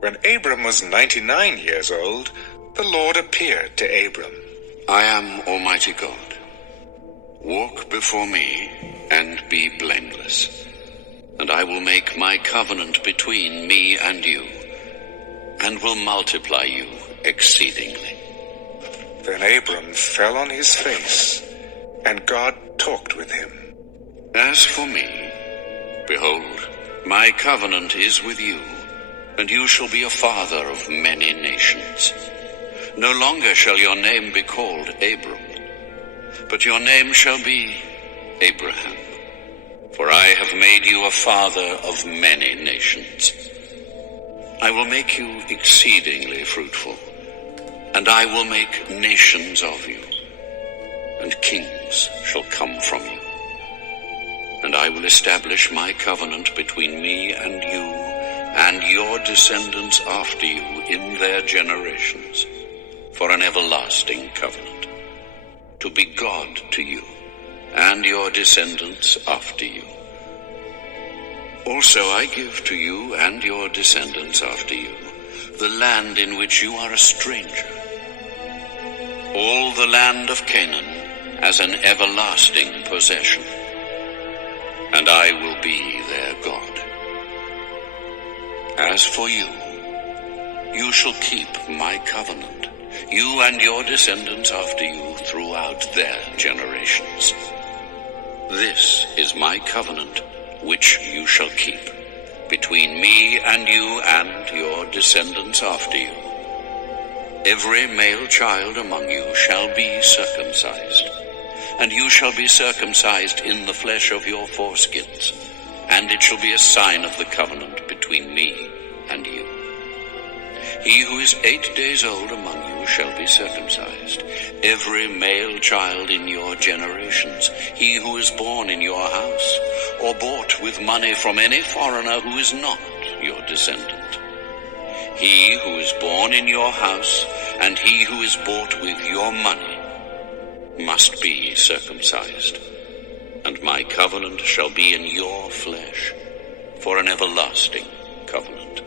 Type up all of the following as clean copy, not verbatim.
When Abram was 99 years old, the Lord appeared to Abram. I am Almighty God. Walk before me and be blameless, and I will make my covenant between me and you, and will multiply you exceedingly. Then Abram fell on his face, and God talked with him. As for me, behold, my covenant is with you, and you shall be a father of many nations. No longer shall your name be called Abram, but your name shall be Abraham, for I have made you a father of many nations. I will make you exceedingly fruitful, and I will make nations of you, and kings shall come from you. And I will establish my covenant between me and you and your descendants after you in their generations, for an everlasting covenant, to be God to you and your descendants after you. Also I give to you and your descendants after you the land in which you are a stranger, all the land of Canaan as an everlasting possession, and I will be their God. As for you, you shall keep my covenant, you and your descendants after you throughout their generations. This is my covenant which you shall keep between me and you and your descendants after you. Every male child among you shall be circumcised, and you shall be circumcised in the flesh of your foreskins, and it shall be a sign of the covenant between me and you. He who is 8 days old among you shall be circumcised, every male child in your generations, he who is born in your house, or bought with money from any foreigner who is not your descendant. He who is born in your house, and he who is bought with your money, must be circumcised, and my covenant shall be in your flesh for an everlasting covenant.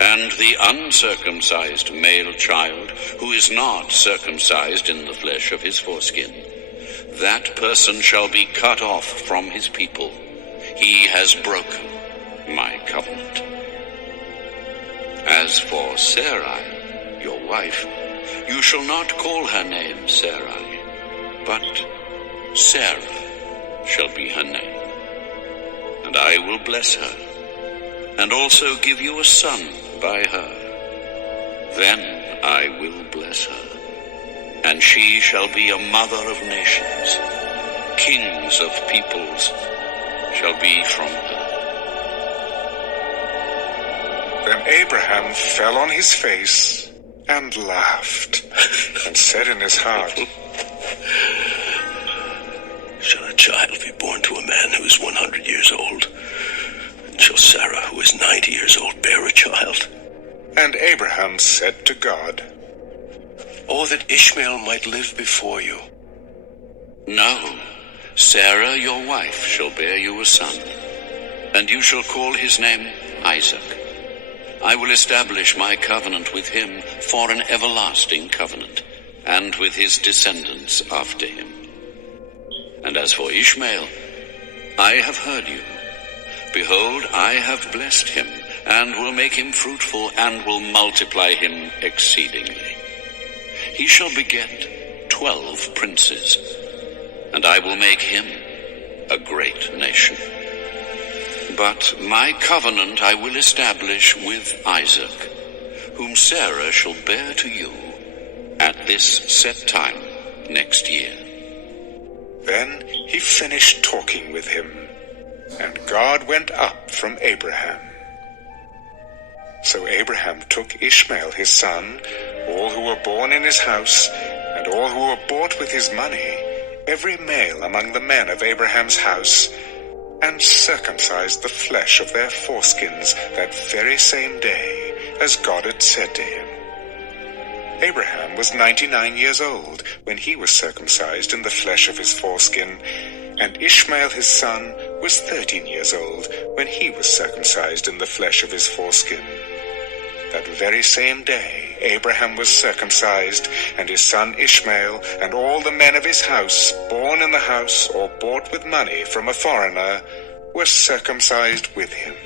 And the uncircumcised male child who is not circumcised in the flesh of his foreskin, that person shall be cut off from his people. He has broken my covenant. As for Sarai, your wife, you shall not call her name Sarai, but Sarah shall be her name. And I will bless her, and also give you a son by her. Then I will bless her, and she shall be a mother of nations. Kings of peoples shall be from her. Then Abraham fell on his face and laughed, and said in his heart, Shall a child be born to a man who is 100 years old? And shall Sarah, who is 90 years old, bear a child? And Abraham said to God, Oh, that Ishmael might live before you. No, Sarah your wife shall bear you a son, and you shall call his name Isaac. I will establish my covenant with him for an everlasting covenant, and with his descendants after him. And as for Ishmael, I have heard you. Behold, I have blessed him, and will make him fruitful, and will multiply him exceedingly. He shall beget 12 princes, and I will make him a great nation. But my covenant I will establish with Isaac, whom Sarah shall bear to you at this set time next year. Then he finished talking with him, and God went up from Abraham. So Abraham took Ishmael his son, all who were born in his house, and all who were bought with his money, every male among the men of Abraham's house, and circumcised the flesh of their foreskins that very same day, as God had said to him. Abraham was 99 years old when he was circumcised in the flesh of his foreskin, and Ishmael his son was 13 years old when he was circumcised in the flesh of his foreskin. That very same day Abraham was circumcised, and his son Ishmael, and all the men of his house, born in the house or bought with money from a foreigner, were circumcised with him.